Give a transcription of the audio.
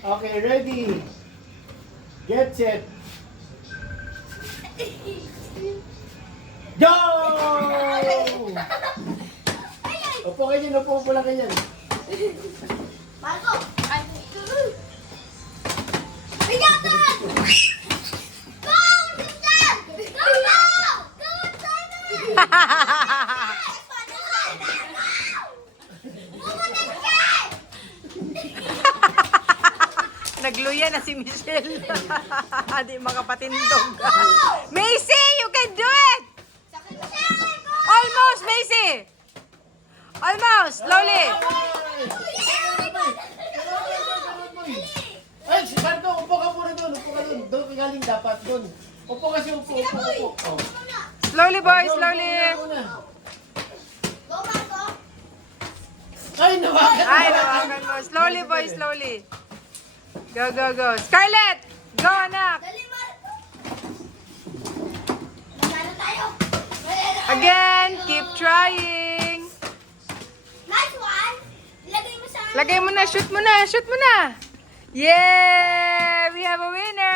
Okay, ready. Get set. Go! Upo kayo dyan, upo lang kayo dyan. Marco! Ay! Bigatan! Go! Tristan! Go! Go! Go! Simon! Nagluya na si Michelle. Di makapatindog. Macy, you can do it! Almost, Macy! Almost, slowly. Ay, si Marco, upo ka muna doon. Upo ka doon. Doon ka galing dapat doon. Upo kasi, upo. Oh. Slowly, boy, slowly. Go, Marco! Ay, nawagan. Ay, nawakan mo. Slowly, boy, slowly. Go, go, go. Scarlett! Go, anak! Dali, Marco! Magano tayo? Again, keep trying. Nice one! Ilagay mo sa... Lagay mo na, shoot mo na, shoot mo na. Yeah! We have a winner!